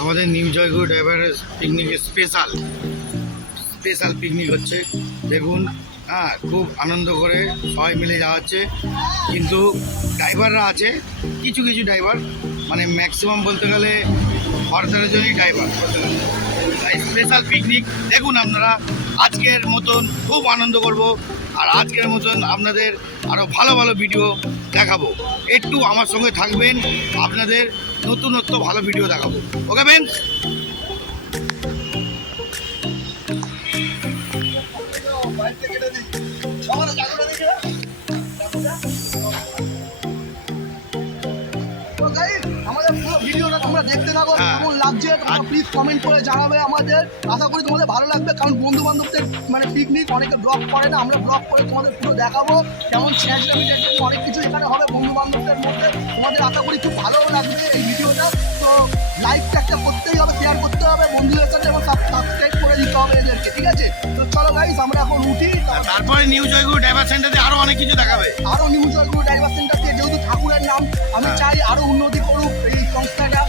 আমাদের নিউ জয়গুড় ড্রাইভারের পিকনিকের স্পেশাল পিকনিক হচ্ছে। দেখুন, হ্যাঁ, খুব আনন্দ করে সবাই মিলে যাওয়া হচ্ছে। কিন্তু ড্রাইভাররা আছে, কিছু কিছু ড্রাইভার, মানে ম্যাক্সিমাম বলতে গেলে 12-13 জনই ড্রাইভার বলতে গেলে। স্পেশাল পিকনিক দেখুন আপনারা। আজকের মতন খুব আনন্দ করব, আর আজকের মতন আপনাদের আরও ভালো ভালো ভিডিও দেখাবো। একটু আমার সঙ্গে থাকবেন, আপনাদের নতুনত্ব ভালো ভিডিও দেখাবো। ওকে ফ্রেন্ডস, আমাদের পুরো ভিডিওটা তোমরা দেখতে থাকো, কেমন লাগছে তোমরা প্লিজ কমেন্ট করে জানাবে আমাদের। আশা করি তোমাদের ভালো লাগবে, কারণ বন্ধু বান্ধবদের মানে পিকনিক, অনেকে ব্লগ করে না, আমরা ব্লগ করে তোমাদের পুরো দেখাবো কেমন চ্যালেঞ্জ অনেক কিছু এখানে হবে বন্ধু বান্ধবদের মধ্যে। তোমাদের আশা করি খুব ভালো লাগবে এই ভিডিওটা। তো লাইকটা একটা করতেই হবে, শেয়ার করতে হবে বন্ধুদের সাথে, এবং সাবস্ক্রাইব করে দিতে হবে এদেরকে, ঠিক আছে? তো চলো গাইস, আমরা এখন উঠি। তারপরে নিউ জয়গুড় ড্রাইভার সেন্টারে আরও অনেক কিছু দেখাবে। আরও নিউ জয়গুড় ড্রাইভার সেন্টার দিয়ে, যেহেতু ঠাকুরের নাম, আমি চাই আরও উন্নতি করুক এই সংস্থাটা।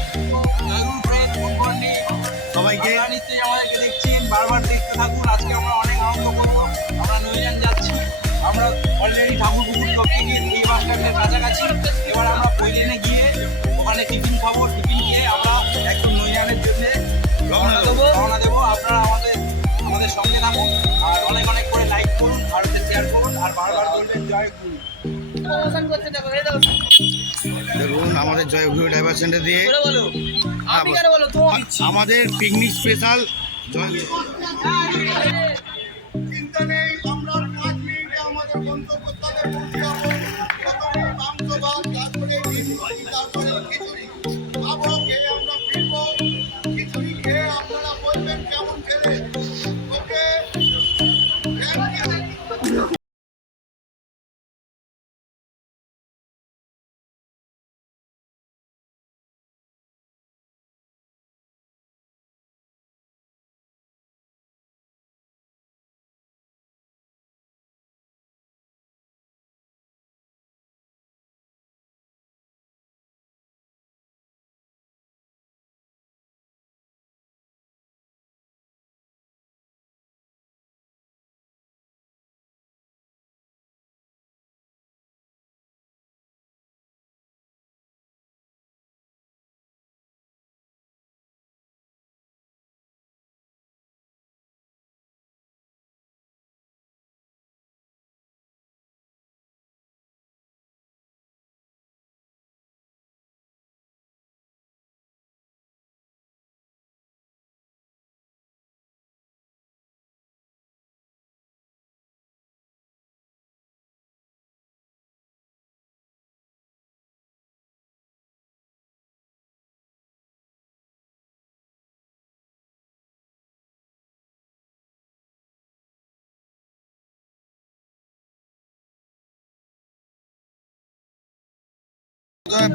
সবাইকে আমাদেরকে দেখছেন, বারবার দেখতে থাকুন। আজকে আমরা অনেক আনন্দ করবো। আমরা নৈজান যাচ্ছি, আমরা অলরেডি ঠাকুর পুকুর টপকে গিয়ে এই বাস স্ট্যান্ডের কাছাকাছি। এবার আমরা পৈলেনে গিয়ে ওখানে টিফিন খাবো, টিফিন খেয়ে আমরা একটু নৈজানের জন্য রওনা দেবো। আপনারা আমাদের সঙ্গে থাকুন, আর অনেক অনেক করে লাইক করুন, আর শেয়ার করুন, আর বারবার বলবেন জয় গুরু। দেখুন, আমাদের জয়গুড় ড্রাইভার সেন্টার দিয়ে আমাদের পিকনিক স্পেশাল চিন্তা নেই, আমরা 5 মিনিটে আমাদের গন্তব্যস্থলে পৌঁছে যাবো। প্রথমে মাংস ভাত, তারপরে খিচুড়ি, তারপরে খিচুড়ি খাবো, খেয়ে আমরা ফিরবো। খিচুড়ি খেয়ে আপনারা বলবেন কেমন খেলে। ওকে, থ্যাংক ইউ।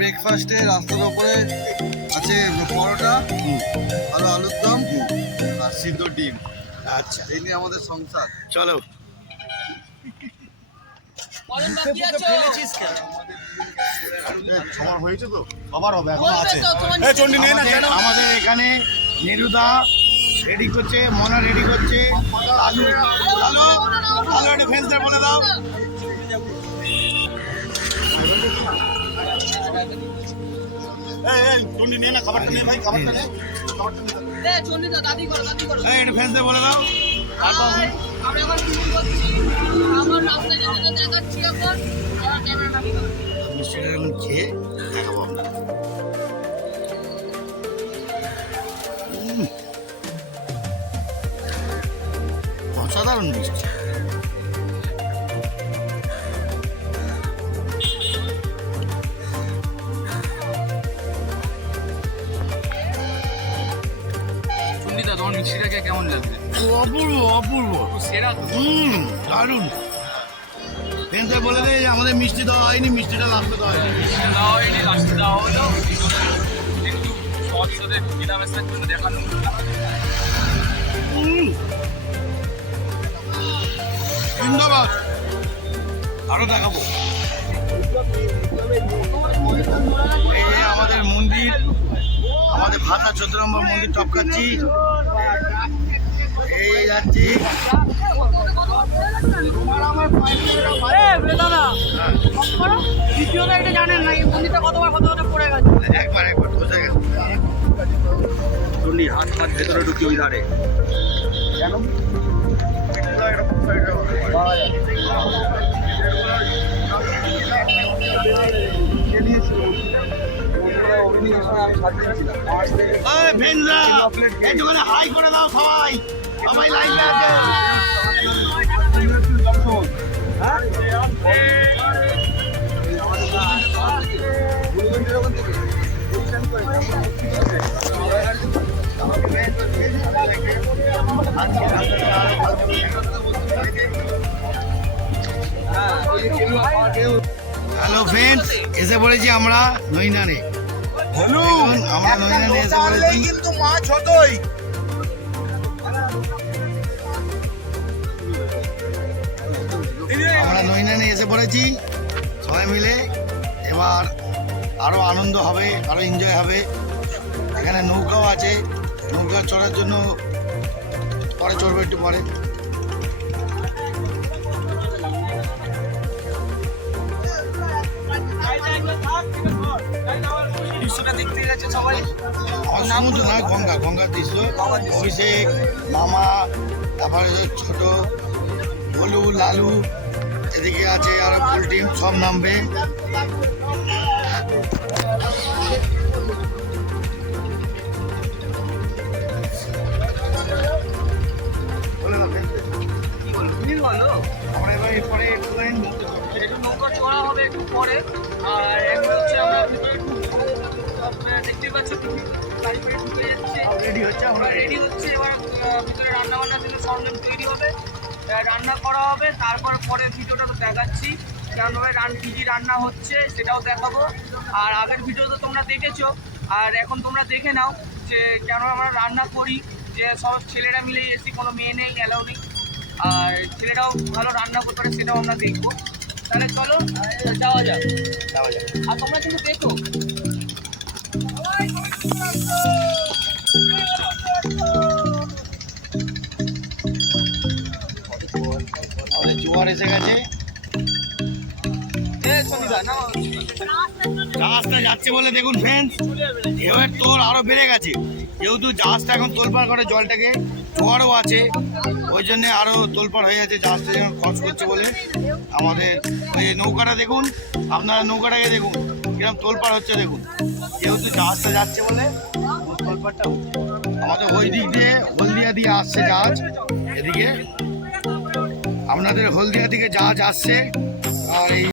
ব্রেকফাস্টে রাস্তার উপরে আছে পরোটা, আরো আলুর দম আর সিদ্ধ ডিম। আচ্ছা, এই নিয়ে আমাদের সংসার। চলো। সময় হয়েছে তো, আবার হবে, এখন আছে। আমাদের এখানে নেরুদা রেডি করছে, মনা রেডি করছে, আলু আলু আলু একটা ফেন্সটা বলে দাও। চন্ডি নে না, খাবারটা নে ভাই, খাবারটা নে। এটা ফেন্সটা বলে দাও। মিষ্টিটা এখন খেয়ে দেখাবো আমরা। অসাধারণ মিষ্টি। তোমার মিষ্টিটাকে কেমন লাগবে? অপূর্ব অপূর্ব, সেরা তো। দারুণ। ফেন্সে বলে দেয় যে আমাদের মিষ্টি দেওয়া হয়নি, মিষ্টিটা লাস্টে দেওয়া হয়নি। মিষ্টিটা দেওয়া হয়নি, লাস্টে দেওয়া হলো একটু সহজে মেলামেশার জন্য দেখানো। জিন্দাবাদ, আরো দেখাবো। এই যে আমাদের মন্দির, আমাদের ভাষা 14 নম্বর মন্দির টপকাচ্ছি, এই যাচ্ছি। দ্বিতীয়টা এটা জানেন না এই মন্দিরটা কতবার পড়ে গেছে। একবার ধসে গেছে। টুনি হাত হাত ভেতরে ঢুকি ওই ধারে। একটুখানি হাই করে দাও সবাই, সবাই লাইভে আছে। হ্যালো ফ্রেন্ডস, এসে পড়েছি আমরা নৈনানে। দেখুন, আমরা নৈনানে এসে পড়েছি। কিন্তু মাছ হতোই। আমরা নৈনানে এসে পড়েছি সবাই মিলে। এবার আরো আনন্দ হবে, আরো এনজয় হবে। এখানে নৌকাও আছে, নৌকা চড়ার জন্য পরে চড়বো একটু পরে। দৃশ্যটা দেখতে যাচ্ছে সবাই। আমার সমুদ্র নয়, গঙ্গা, গঙ্গার দৃশ্য। অভিষেক, মামা, তারপরে ছোট ভলু, লালু, এদিকে আছে আরো ফুল টিম, সব নামবে। আমরা এবার এরপরে একটুখানি একটু নৌকা চড়া হবে একটু পরে। আর এখন হচ্ছে আমরা ভিতরে ঢুকবো। আপনারা দেখতেই পাচ্ছেন গাড়ি ফাড়ি ঢুকে যাচ্ছে, রেডি হচ্ছে, আমরা আমরা রেডি হচ্ছে। এবার ভিতরে রান্না বান্নার জন্য সরঞ্জাম তৈরি হবে, রান্না করা হবে। তারপর পরের ভিডিওটা তো দেখাচ্ছি কেমনভাবে কী কী রান্না হচ্ছে সেটাও দেখাবো। আর আগের ভিডিও তো তোমরা দেখেছো, আর এখন তোমরা দেখে নাও যে কেন আমরা রান্না করি। যে সব ছেলেরা মিলেই এসি, কোনো মেয়ে নেই, অ্যালাউ নেই। আর ছেলেরাও ভালো রান্না করতে পারে, সেটাও আমরা দেখবো। তাহলে চলো যাওয়া যাক। আর তোমরা কিন্তু দেখো। আমাদের জোয়ার এসে গেছে, জাহাজটা যাচ্ছে বলে দেখুন ফ্রেন্ডস, ঢেউয়ের তোর আরো বেড়ে গেছে। যেহেতু জাহাজটা এখন তোলপাড় করে জলটাকে, জোয়ারও আছে, ওই জন্য আরো তোলপাড় হয়ে যাচ্ছে। জাহাজটা যখন খরচ করছে বলে আমাদের ওই নৌকাটা দেখুন, আপনারা নৌকাটাকে দেখুন কিরকম তোলপাড় হচ্ছে দেখুন। যেহেতু জাহাজটা যাচ্ছে বলে তোলপাড়টা হচ্ছে। আমাদের ওই দিক দিয়ে হলদিয়া দিয়ে আসছে জাহাজ, এদিকে আপনাদের হলদিয়া থেকে জাহাজ আসছে। আর এই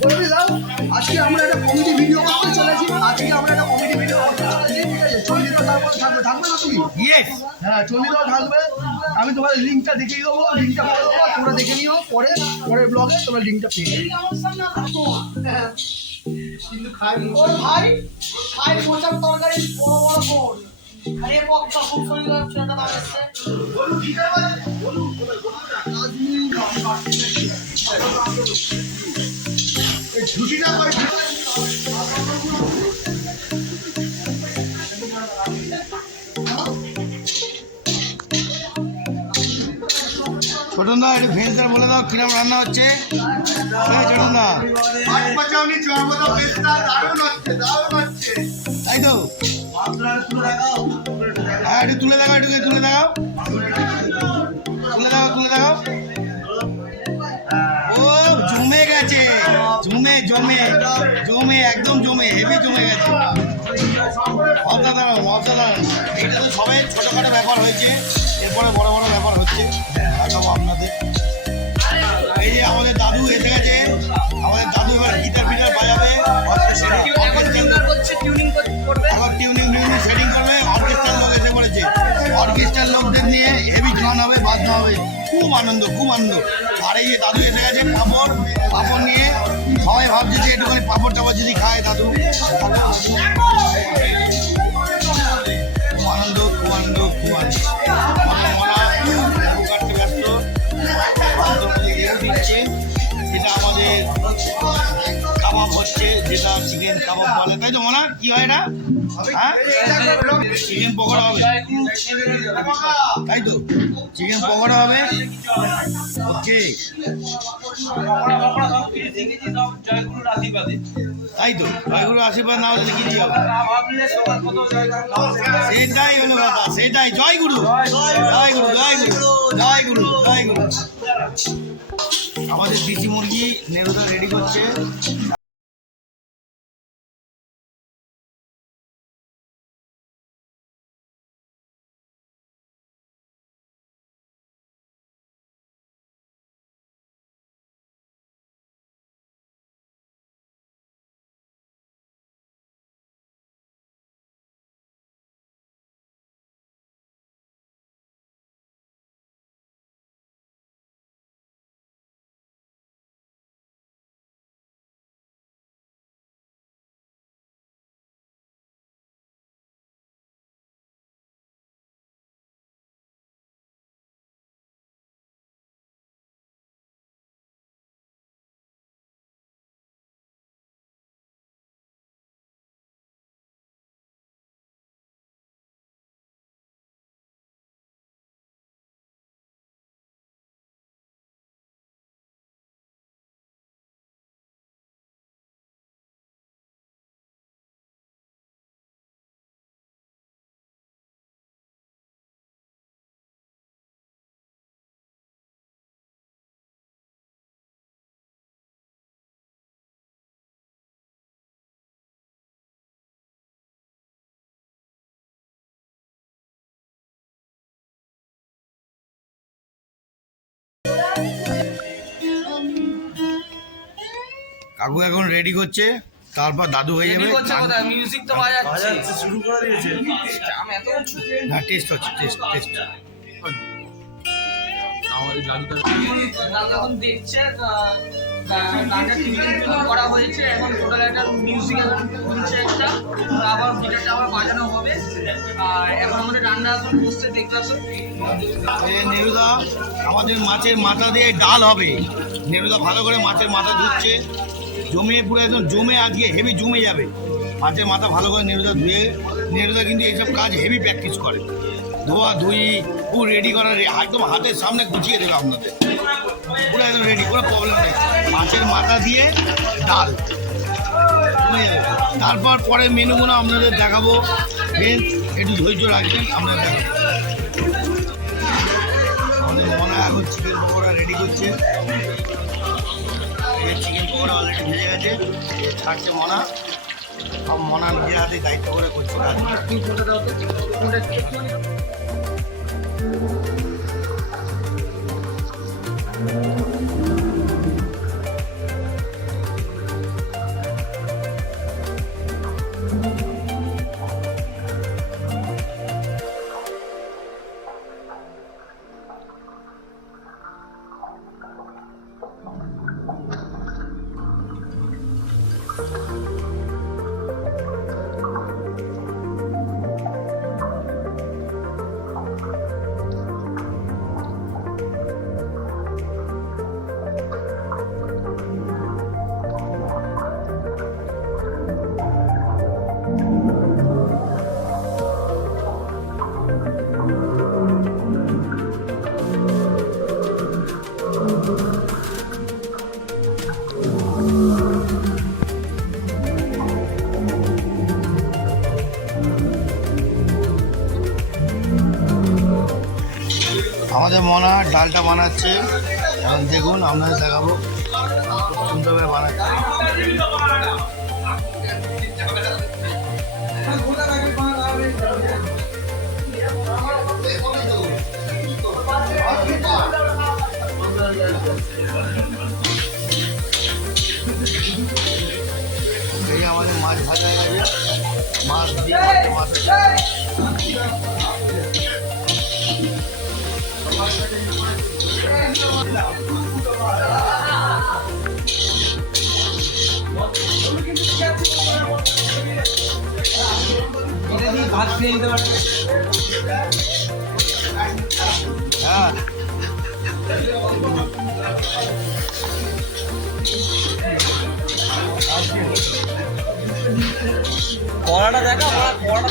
বলে দিলাম আজকে আমরা একটা কমেডি ভিডিও করতে চলেছি। আজকে আমরা একটা কমেডি ভিডিও করতে চলেছি, ঠিক আছে? চন্ডিদা তারপর থাকবে না তুমি? ইয়েস। হ্যাঁ, চন্ডিদাও থাকবে। আমি তোমাদের লিঙ্কটা দেখিয়ে দেবো, লিঙ্কটা করে দেবো, তোমরা দেখে নিও। পরের ব্লগে তোমরা লিঙ্কটা পেয়ে যাবে। কিন্তু ওর ভাই মোচার তরকারি বড় বড় বোন আরে পক্কা খুব সুন্দর ছেলেটা দাম এসছে। ঝুটিটা করে ছোটন দা একটু ভেজদার বলে দাও কিরম রান্না হচ্ছে। হ্যাঁ ছোটন দা, তাই তো? হ্যাঁ একটু তুলে দেখাও, একটু তুলে দেখাও, তুলে দেখাও। ও জমে গেছে, জমে একদম জমে, হেভি জমে গেছে। অসাধারণ। এটা তো সবাই ছোটখাটো ব্যাপার হয়েছে, এরপরে বড় বড় ব্যাপার হচ্ছে, দেখাবো আপনাদের। এই যে আমাদের দাদু এসে গেছে, আমাদের দাদু এবার গিটার ফিটার বাজাবে, এখন টিউনিং সেটিং করবে। অর্কেস্ট্রার লোক এসে পড়েছে, অর্কেস্ট্রার লোকদের নিয়ে হেভি গান হবে, বাজনা হবে, খুব আনন্দ। আর এই যে দাদু এসে গেছে পাঁপড় নিয়ে, সবাই ভাবছে যে একটুখানি পাঁপড় টাপড় যদি খায় দাদু। খুব আনন্দ। দিচ্ছে যেটা আমাদের কাবাব হচ্ছে, যেটা চিকেন কাবাব বলে, তাই তো মনে কি হয় এটা? হ্যাঁ, চিকেন পকোড়া হবে, তাই তো? চিকেন পকোড়া হবে। ওকে, তাই তো? জয়গুরু আশীর্বাদ না হলে কি দিয়ে হবে? সেটাই হলো কথা, সেটাই। জয়গুরু। আমাদের দেশি মুরগি নেরুদা রেডি করছে। কাকু এখন রেডি করছে, তারপর দাদু হয়ে যাবে। মিউজিক তো বাজাচ্ছে, শুরু করে দিয়েছে। না, টেস্ট হচ্ছে, টেস্ট। এখন দেখছে গানটা করা হয়েছে, এখন টোটাল একটা মিউজিক হচ্ছে একটা, আবার গিটারটা আবার বাজানো হবে। আর এখন আমাদের রান্না এখন বসছে, দেখতে আসো। নেরুদা আমাদের মাছের মাথা দিয়ে ডাল হবে। নেরুদা ভালো করে মাছের মাথা ধুচ্ছে, জমে পুরো একদম জমে, আজকে হেভি জমে যাবে। মাছের মাথা ভালো করে নেরুদা ধুয়ে, নেরুদা কিন্তু এইসব কাজ হেভি প্র্যাকটিস করে, ধোয়া ধুই পুরো রেডি করা, একদম হাতের সামনে গুছিয়ে দেবে আপনাদের, পুরো একদম রেডি, কোনো প্রবলেম নেই। মাছের মাথা দিয়ে ডাল জমে যাবে। তারপর পরের মেনুগুলো আপনাদের দেখাবো, একটু ধৈর্য রাখবেন, আপনাদের দেখাবো। আমাদের মনে এখন চিকেন পকোড়া রেডি করছে, চিকেন পকোড়া অলরেডি ভেজে গেছে, ছাড়ছে মনা। সব মনা নিজের হাতে দায়িত্ব করে করছে কাজ। আমাদের মনা ডালটা বানাচ্ছে, এখন দেখুন আপনাদের দেখাবো খুব সুন্দরভাবে বানাচ্ছে। এই যে আমাদের মাছ ভাজা হয়ে গেছে, মাছ দিয়ে মাছের এটা দিয়ে ভাত খেয়ে নিতে পারবে। হ্যাঁ কড়াটা দেখা কড়াটা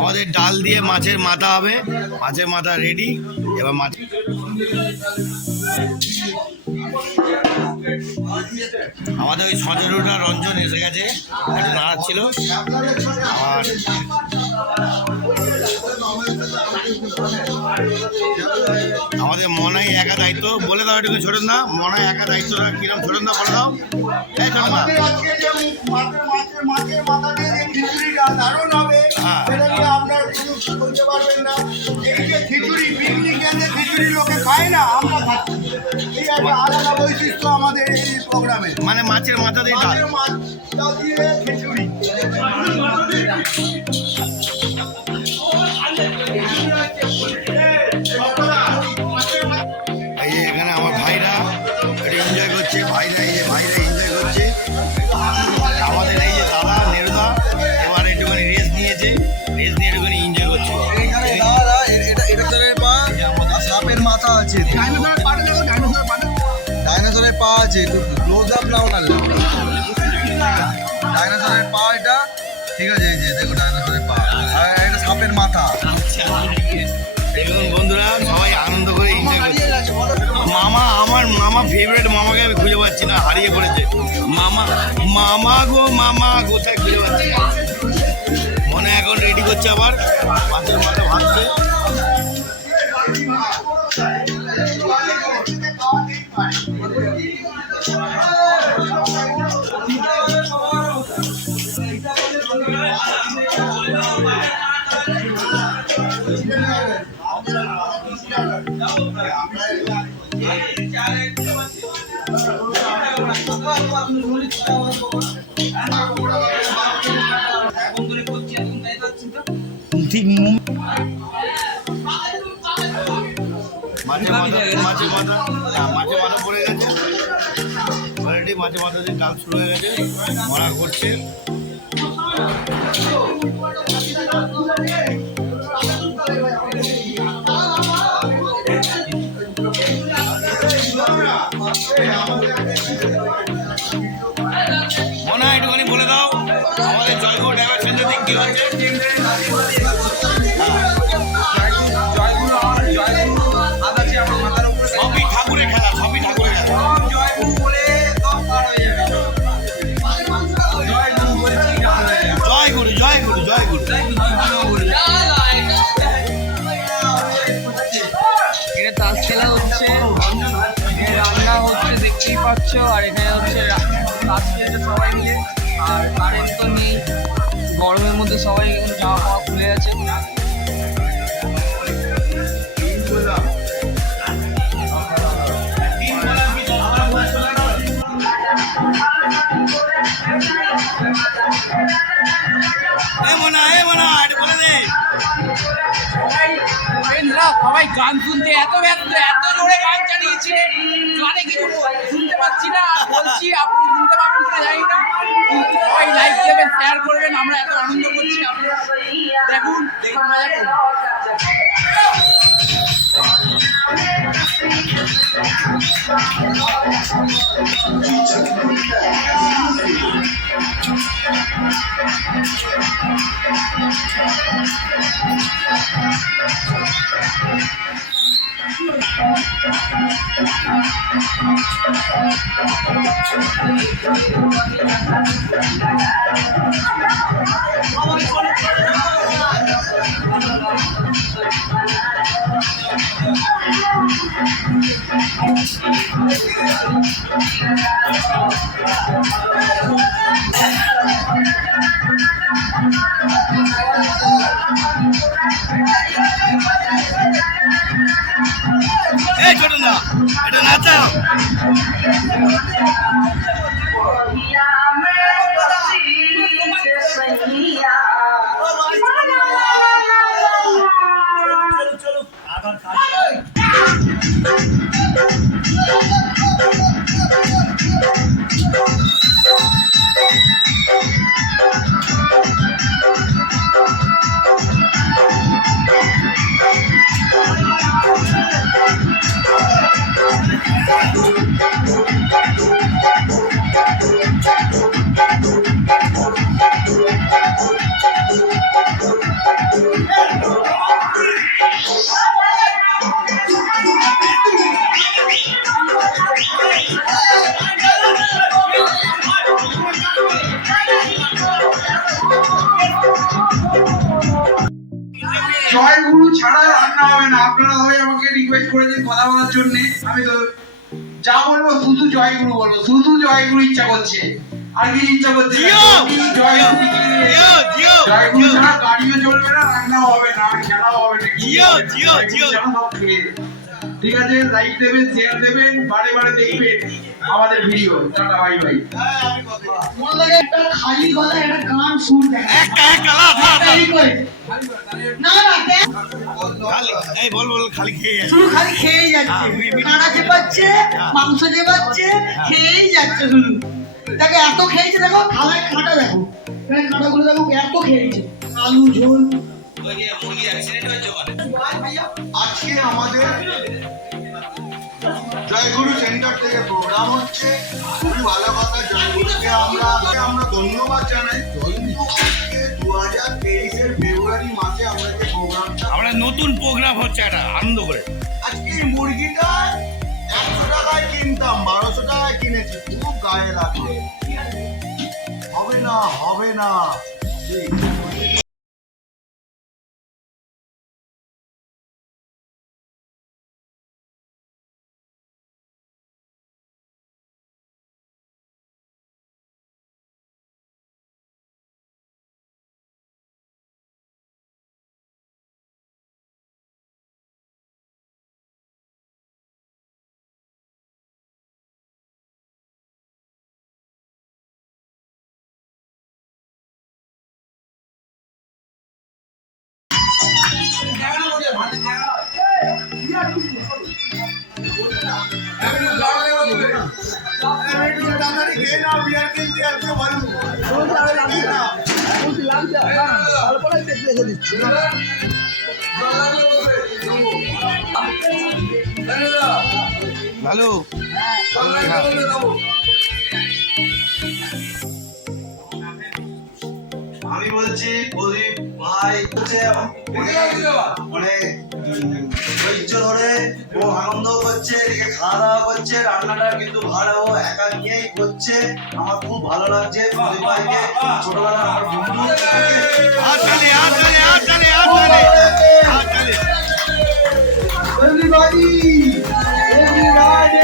আমাদের ডাল দিয়ে মাছের মাথা হবে, মাছের মাথা রেডি। এবার মাছ আমাদের ওই সজেরোটা রঞ্জন এসে গেছে, একটু নাড়াচ্ছিল। আর আমাদের মনাই একা দায়িত্ব, বলে দাও একটু ছোটন দা, মনাই একা দায়িত্ব কিরম ছোটন দা বলে দাও। এই ছোটন দা, আজকে যে মাছের মাথা দিয়ে যে খিচুড়িটা দারুণ হবে, হ্যাঁ। সেটা নিয়ে আপনারা কিছু বলতে পারবেন না। এই যে খিচুড়ি, পিকনিকে যে খিচুড়ি লোকে খায় না, আমরা খাচ্ছি। এই একটা আলাদা বৈশিষ্ট্য আমাদের এই প্রোগ্রামে। মানে মাছের মাথা দিয়ে ডাল। মাছের মাথা দিয়ে খিচুড়ি। এই যে এখানে আমার ভাইরা একটু এনজয় করছে, ভাইরা এই যে ভাইরা এনজয় করছে। আমাদের এই যে দাদা নেরুদা এবার একটুখানি রেস্ট নিয়েছে, রেস্ট নিয়ে একটুখানি এনজয় করছে। এইখানে দাদা এটা পা আর সাপের মাথা আছে, ডাইনোসরের পা আছে, একটু ক্লোজ আপ নাও না, ডাইনোসরের পা এটা, ঠিক আছে? এই যে দেখো ডাইনোসরের পা, আর এটা সাপের মাথা। দেখুন বন্ধুরা, সবাই আনন্দ করে এনজয় করছে। মামা, আমার মামা ফেভারিট মামাকে আমি খুঁজে পাচ্ছি না, হারিয়ে পড়েছে। মামা মামা গো মামা কোথায় খুঁজে পাচ্ছি না। মনে এখন রেডি করছে, আবার মাছের মাথা ভাজছে। ঠিক মাঝে মাঝে মাথা পড়ে গেছে অলরেডি, মাঝে মাথা দিয়ে ডাল শুরু হয়ে গেছে, মরা করছে। মনে হয় একটুখানি বলে দাও আমাদের জয়পুর ড্রাইভার সেন্টার দিক কি হচ্ছে। সবই ঠাকুরের খেলা, সবই ঠাকুরের খেলা। জয় গুরু, জয় গুরু, জয় গুরু। এটা তাস খেলা হচ্ছে, রান্না হচ্ছে দেখতেই পাচ্ছ, আর এখানে হচ্ছে তাস খেলছে সবাই মিলে। আর কারেন্ট তো নেই, গরমের মধ্যে সবাই এখন জামা পাওয়া খুলে আছে। সবাই গান শুনতে এত ব্যস্ত, এত জোরে গান চালিয়েছে, গানে কিছু শুনতে পাচ্ছি না। বলছি আপনি শুনতে পাবেন কিনা জানি না, কিন্তু সবাই লাইক দেবেন, শেয়ার করবেন। আমরা এত আনন্দ করছি, আপনারা দেখুন, দেখে মজা এই ছোট না, এটা নাচাও। জয় গুরু ছাড়া রান্না হবে না। আপনারা সবাই আমাকে রিকোয়েস্ট করেছেন কথা বলার জন্য, আমি তো যা বলবো শুধু জয় গুরু বলবো, শুধু জয় গুরু ইচ্ছা করছে, আর কি ইচ্ছা করছে জয় গুরু ছাড়া গাড়িও চলবে না, রান্নাও হবে না, খেলাও হবে না। ঠিক আছে, লাইক দেবেন, শেয়ার দেবেন, বারে বারে দেখবেন আমাদের ভিডিও। Tata, bye bye. একটা খালি গলায় একটা গান সুর দেখে না না এই বল বল, খালি খেয়ে যাচ্ছে। শুধু খালি খেয়েই যাচ্ছে, কাঁড়া চেপাচ্ছে, মাংস চেপাচ্ছে, খেয়েই যাচ্ছে শুধু। দেখো এত খেয়েছে, দেখো থালায় কাঁটা, দেখো এখানে কাঁটাগুলো দেখো, এত খেয়েছে। আলু ঝোল। আজকে আমাদের জয়গুরু সেন্টার থেকে প্রোগ্রাম হচ্ছে, খুবই ভালো কথা। জয়গুরুকে আমরা ধন্যবাদ জানাই। আজকে 2023-এর ফেব্রুয়ারি মাসে আমরা যে প্রোগ্রামটা, আমরা নতুন প্রোগ্রাম হচ্ছে একটা আনন্দ করে। আজকে এই মুরগিটা 100 টাকায় কিনতাম, 1200 টাকায় কিনেছি, খুব গায়ে লাগবে। হবে না, হবে না। দিয়ে দিচ্ছি। ভালো ভালো লেখা। আমি বলছি প্রদীপ ভাই হচ্ছে মানে ধৈর্য ধরে ও আনন্দ করছে, এদিকে খাওয়া দাওয়া করছে, রান্নাটা কিন্তু ভালো ও একা নিয়েই করছে। আমার খুব ভালো লাগছে প্রদীপ ভাইকে, ছোটবেলা আমার বন্ধু। হাত তালি, হাত তালি, হাত তালি, হাত তালি, হাত তালি। Everybody! Everybody!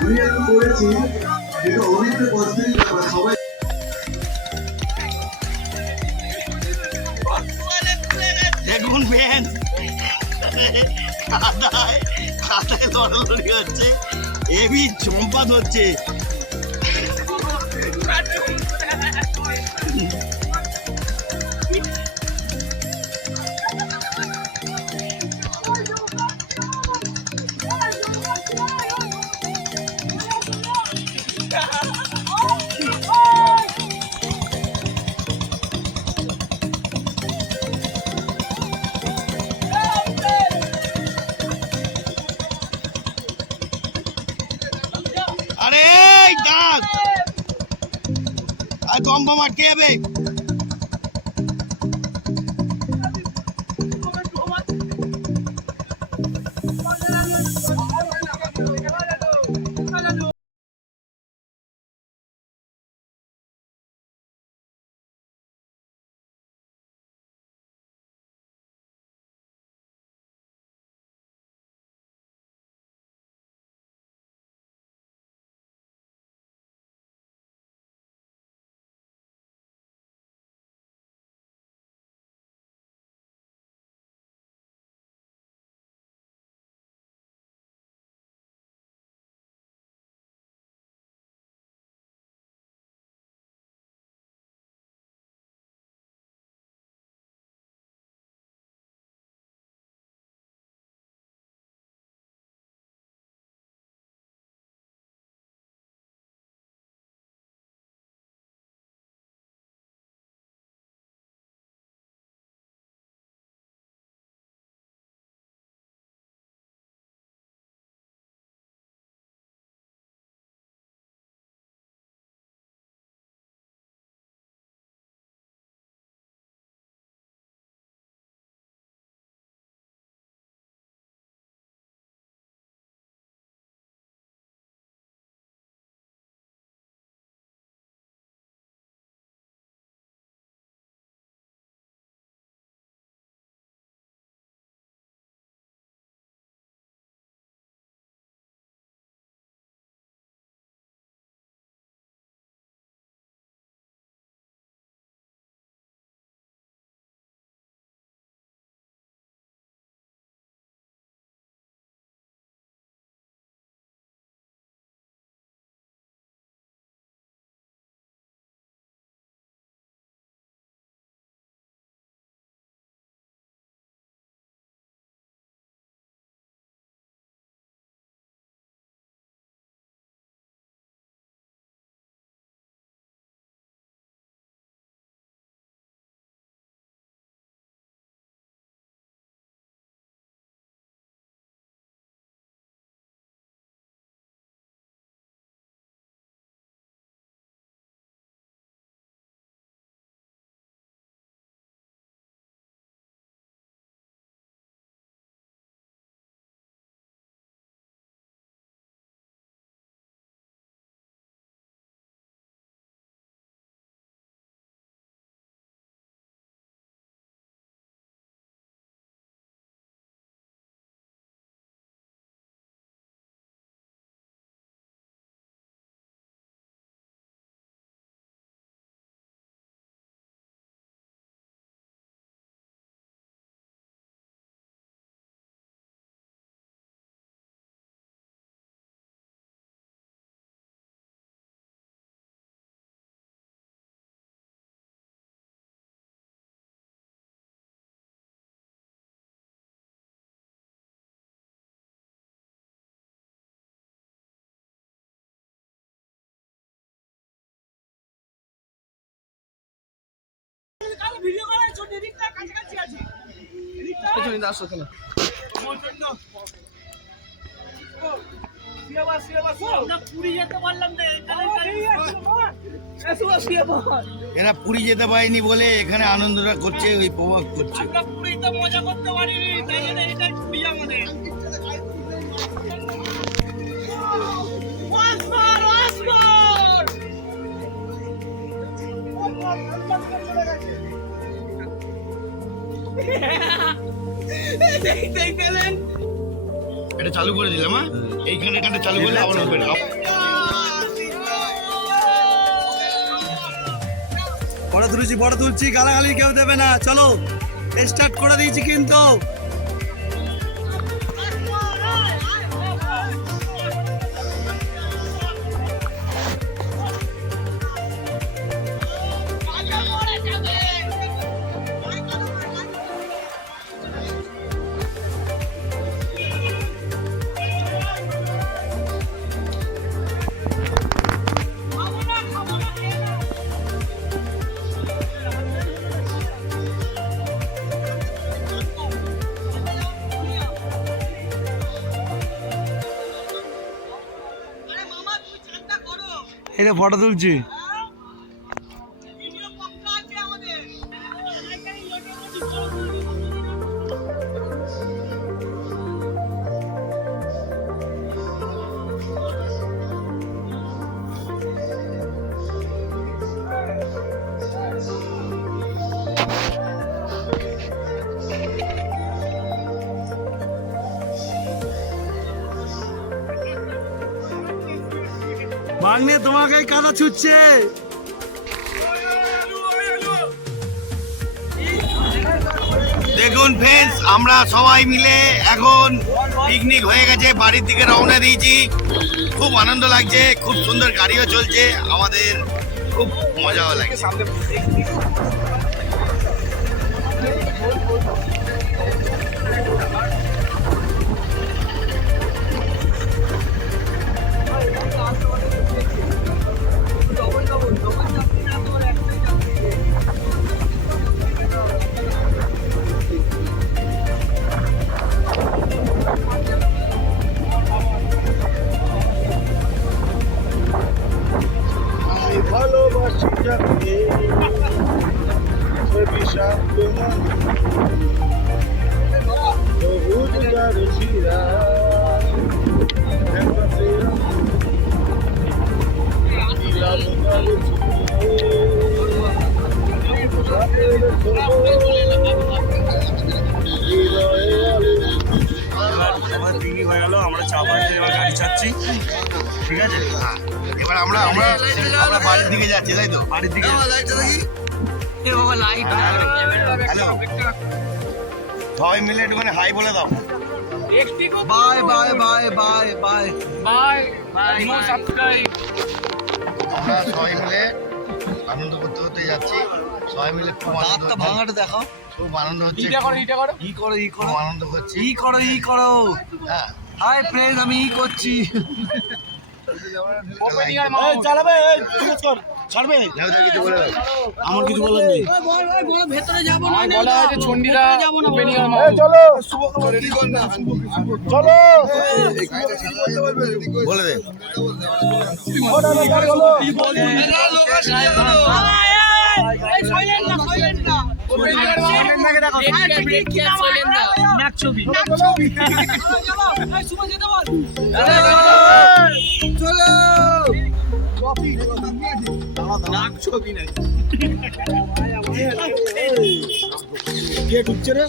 আমি এখন করেছি এটা অনেকটা কষ্টের ব্যাপার, সবাই দেখুন ভ্যান খাতায় খাতায় লড়ালড়ি হচ্ছে, হেভি চম্পা ধরছে। আরে দাঁত আর দম বম আটকে যাবে। পেছনে আসো কেন এরা পুরী যেতে পারেনি বলে এখানে আনন্দটা করছে, ওই প্রভাব করছে। এটা চালু করে দিলাম, হ্যাঁ এইখানে চালু করলে আবার হবে না। বড় তুলছি গালাগালি কেউ দেবে না, চলো স্টার্ট করে দিয়েছি কিন্তু। এটা ফটো তুলছি। ভাগ্নে তোমাকে কাদা ছুটছে। দেখুন ফ্রেন্ডস, আমরা সবাই মিলে এখন পিকনিক হয়ে গেছে, বাড়ির দিকে রওনা দিয়েছি। খুব আনন্দ লাগছে, খুব সুন্দর গাড়িও চলছে, আমাদের খুব মজাও লাগছে। ভালোবাসি যাকে শান্ত সবুজ গাড়ি ছিড়া আমাদের পিকনিক হয়ে গেল, আমরা চা বাড়িতে এবার গাড়ি চাচ্ছি, ঠিক আছে? হ্যাঁ, এবার আমরা বাড়ির দিকে যাচ্ছি, তাই তো? বাড়ির দিকে হ্যালো, সবাই মিলে একটুখানি হাই বলে দাও। Bye bye bye bye bye আমরা সবাই মিলে আনন্দ করতে করতে যাচ্ছি, সবাই মিলে খুব আনন্দ হচ্ছে। ভাঙাটা দেখাও। খুব আনন্দ হচ্ছে, খুব আনন্দ করছি। হ্যাঁ, হাই ফ্রেন্ড, আমি করছি। চালাবে ছাড়বে যাও, যাও, কিছু বলে দাও। আমার কিছু বলার নেই। ভেতরে যাবো না, চলো চলো বলে দে। কে ঢুকছে রে?